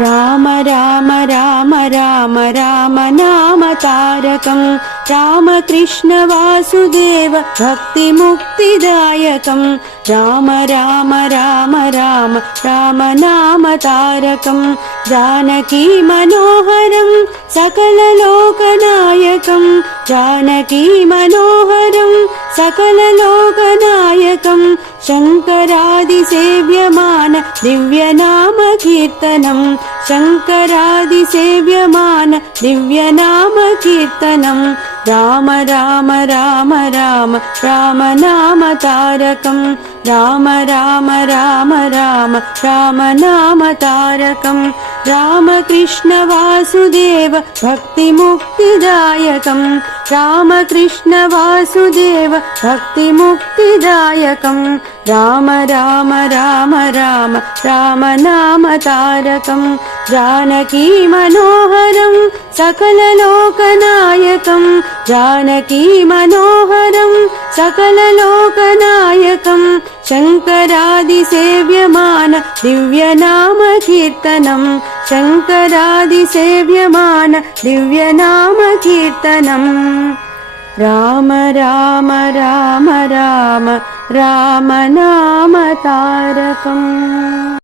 राम राम राम राम राम नाम तारकं राम कृष्ण वासुदेव भक्ति मुक्तिदायकं राम राम राम राम राम नाम तारकं जानकी मनोहरं सकललोकनायकं जानकी मनोहरं सकललोकनायकं शङ्करादिसेव्यमान दिव्यनाम कीर्तनं शङ्करादिसेव्यमान दिव्यनाम कीर्तनं राम राम राम राम राम नाम तारकं राम राम राम राम राम नाम तारकं राम कृष्ण वासुदेव भक्ति मुक्तिदायकं राम कृष्ण वासुदेव भक्ति मुक्तिदायकं राम राम राम राम राम नाम तारकं जानकी मनोहरं सकललोकनायकं जानकी मनोहरं सकललोकनायकं शङ्करादिसेव्यमान दिव्यनाम कीर्तनं शङ्करादिसेव्यमान दिव्यनाम कीर्तनं राम राम राम राम राम नाम तारकम्।